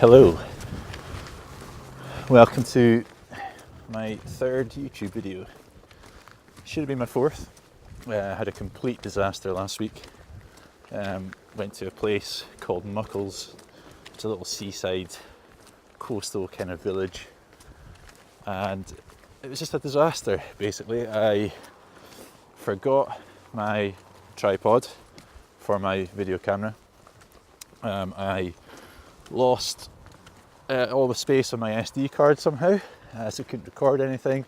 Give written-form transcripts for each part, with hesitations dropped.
Hello, welcome to my third YouTube video. Should have been my fourth. I had a complete disaster last week. Went to a place called Muckles. It's a little seaside, coastal kind of village, and it was just a disaster. Basically, I forgot my tripod for my video camera. I lost all the space on my SD card somehow, so I couldn't record anything.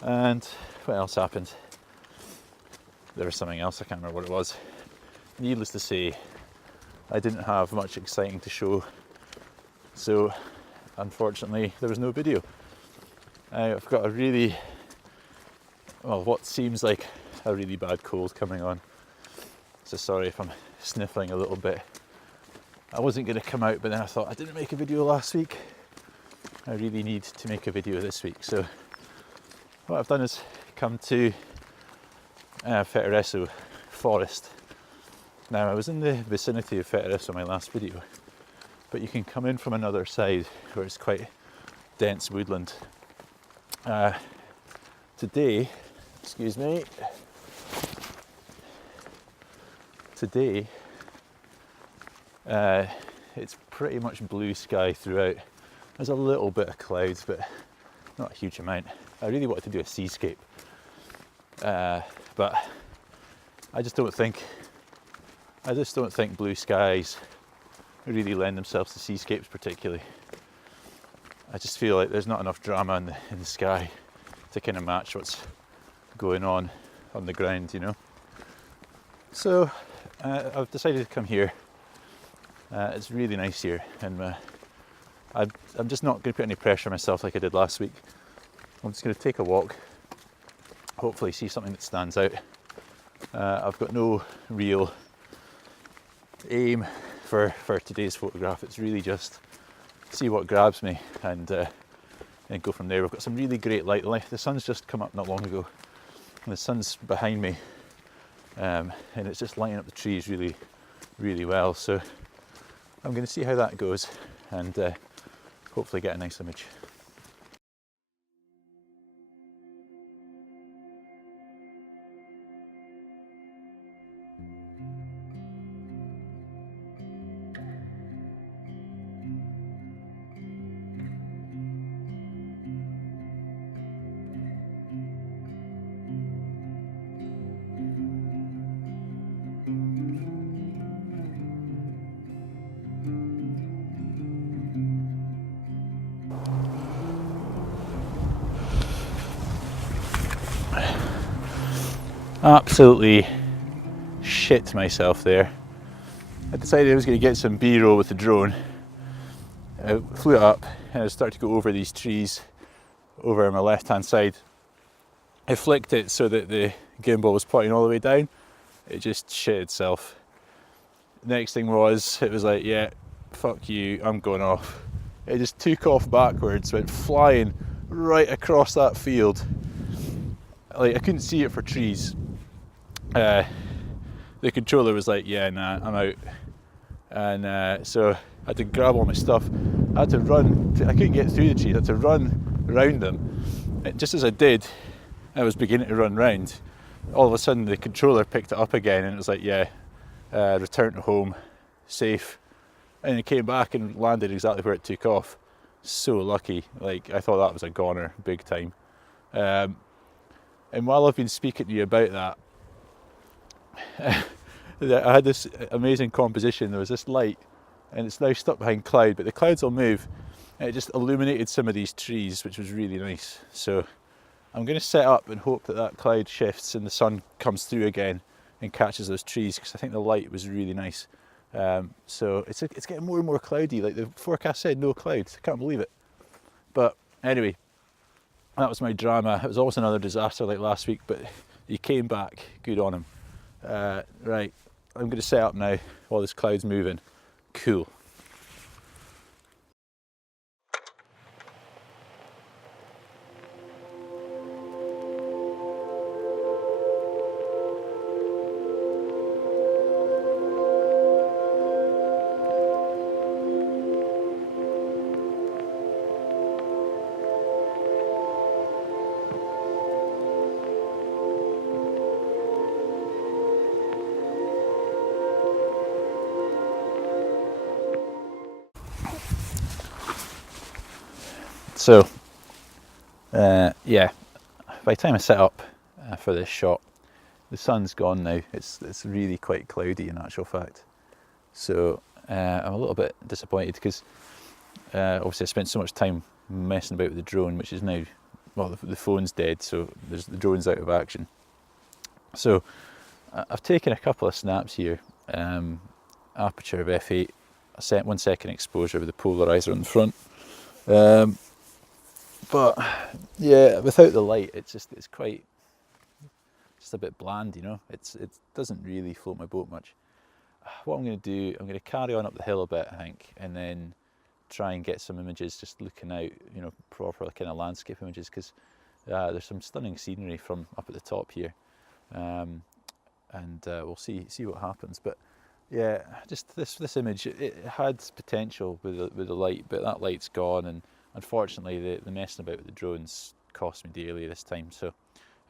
And what else happened? There was something else, I can't remember what it was. Needless to say, I didn't have much exciting to show, so unfortunately there was no video. I've got a really, well, what seems like a really bad cold coming on, so sorry if I'm sniffling a little bit. I wasn't going to come out, but then I thought I didn't make a video last week. I really need to make a video this week. So what I've done is come to Fetteresso forest. Now I was in the vicinity of Fetteresso in my last video, but you can come in from another side where it's quite dense woodland. Today, it's pretty much blue sky throughout. There's a little bit of clouds, but not a huge amount. I really wanted to do a seascape, but I just don't think blue skies really lend themselves to seascapes particularly. I just feel like there's not enough drama in the sky to kind of match what's going on the ground, you know. So I've decided to come here. It's really nice here, and I'm just not going to put any pressure on myself like I did last week. I'm just going to take a walk, hopefully see something that stands out. I've got no real aim for today's photograph. It's really just see what grabs me and go from there. We've got some really great light. The sun's just come up not long ago, and the sun's behind me, and it's just lighting up the trees really, really well. So I'm going to see how that goes and hopefully get a nice image. Absolutely shit myself there. I decided I was going to get some B-roll with the drone. I flew it up and I started to go over these trees over on my left hand side. I flicked it so that the gimbal was pointing all the way down. It just shit itself. Next thing was, it was like, yeah, fuck you, I'm going off. It just took off backwards, went flying right across that field. Like, I couldn't see it for trees. The controller was like, yeah, nah, I'm out. And so I had to grab all my stuff. I had to run, I couldn't get through the trees, I had to run around them. And just as I did, I was beginning to run round. All of a sudden the controller picked it up again and it was like, yeah, return to home, safe. And it came back and landed exactly where it took off. So lucky, like I thought that was a goner, big time. And while I've been speaking to you about that, I had this amazing composition. There was this light and it's now stuck behind cloud, but the clouds will move and it just illuminated some of these trees, which was really nice. So I'm going to set up and hope that that cloud shifts and the sun comes through again and catches those trees, because I think the light was really nice. So it's getting more and more cloudy. Like the forecast said, no clouds. I can't believe it. But anyway, that was my drama. It was almost another disaster like last week, but he came back. Good on him. Right, I'm going to set up now while this cloud's moving. Cool. So yeah, by the time I set up for this shot, the sun's gone now. It's really quite cloudy in actual fact. So I'm a little bit disappointed because obviously I spent so much time messing about with the drone, which is now, well, the phone's dead, so the drone's out of action. So I've taken a couple of snaps here, aperture of f8, 1 second exposure with the polarizer on the front. But yeah, without the light, it's quite just a bit bland, you know. It doesn't really float my boat much. What I'm going to do, I'm going to carry on up the hill a bit, I think, and then try and get some images just looking out, you know, proper kind of landscape images, because there's some stunning scenery from up at the top here, and we'll see what happens. But yeah, just this image, it had potential with the light, but that light's gone, and unfortunately the messing about with the drones cost me dearly this time. So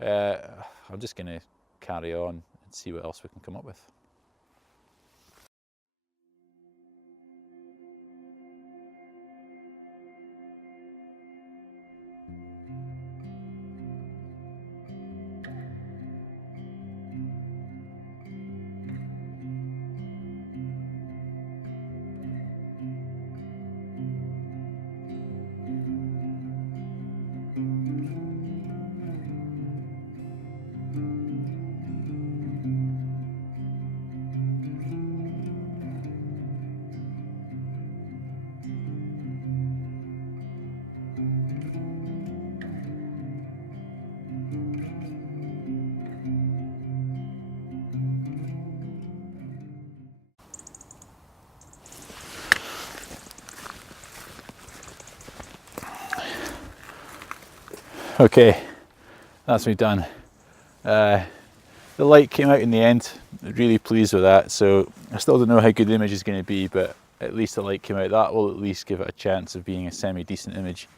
I'm just going to carry on and see what else we can come up with. Okay, that's me done. The light came out in the end, really pleased with that. So I still don't know how good the image is going to be, but at least the light came out. That will at least give it a chance of being a semi-decent image.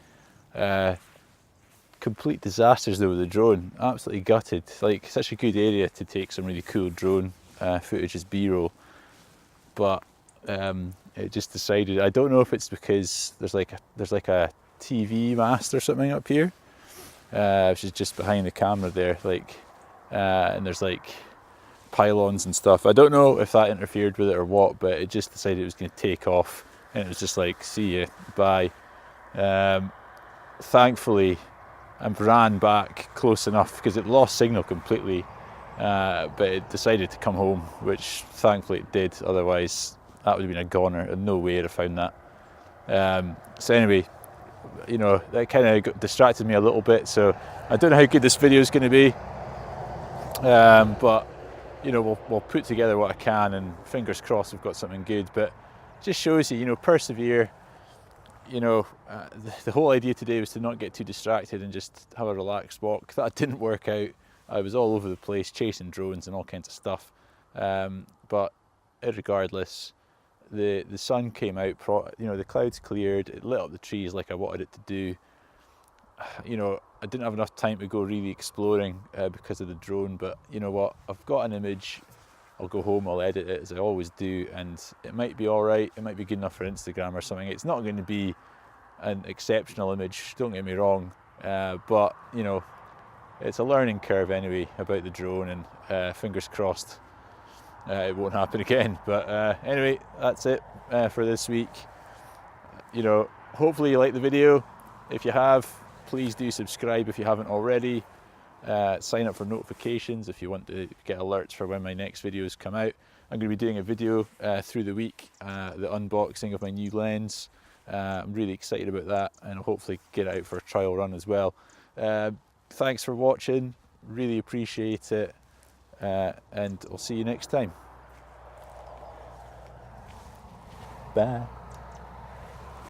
Complete disasters though with the drone, absolutely gutted. Like, such a good area to take some really cool drone footage as B-roll, but it just decided, I don't know if it's because there's like a TV mast or something up here, which is just behind the camera there, like, and there's like pylons and stuff. I don't know if that interfered with it or what, but it just decided it was going to take off, and it was just like, see ya, bye. Thankfully, I ran back close enough because it lost signal completely, but it decided to come home, which thankfully it did. Otherwise, that would have been a goner, and no way I'd have found that. So anyway, you know, that kind of distracted me a little bit, so I don't know how good this video is going to be, but you know, we'll put together what I can, and fingers crossed we've got something good. But it just shows you, you know, persevere. You know, the whole idea today was to not get too distracted and just have a relaxed walk. That didn't work out. I was all over the place chasing drones and all kinds of stuff, but regardless, the sun came out, you know, the clouds cleared, it lit up the trees like I wanted it to do. You know, I didn't have enough time to go really exploring because of the drone, but you know what, I've got an image. I'll go home, I'll edit it as I always do, and it might be all right, it might be good enough for Instagram or something. It's not going to be an exceptional image, don't get me wrong, but you know, it's a learning curve anyway about the drone, and fingers crossed it won't happen again. But anyway, that's it for this week. You know, hopefully you like the video. If you have, please do subscribe if you haven't already. Sign up for notifications if you want to get alerts for when my next videos come out. I'm going to be doing a video through the week, the unboxing of my new lens. I'm really excited about that, and I'll hopefully get it out for a trial run as well. Thanks for watching, really appreciate it, and I'll see you next time. Bye.